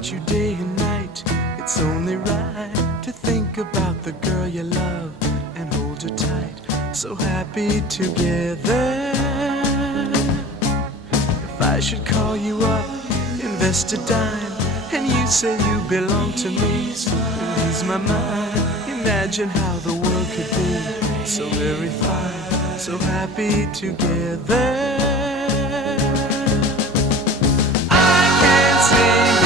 about you day and night. It's only right to think about the girl you love and hold her tight. So happy together. If I should call you up, invest a dime, and you say you belong to me, lose my mind. Imagine how the world could be so very fine, so happy together. I can't sing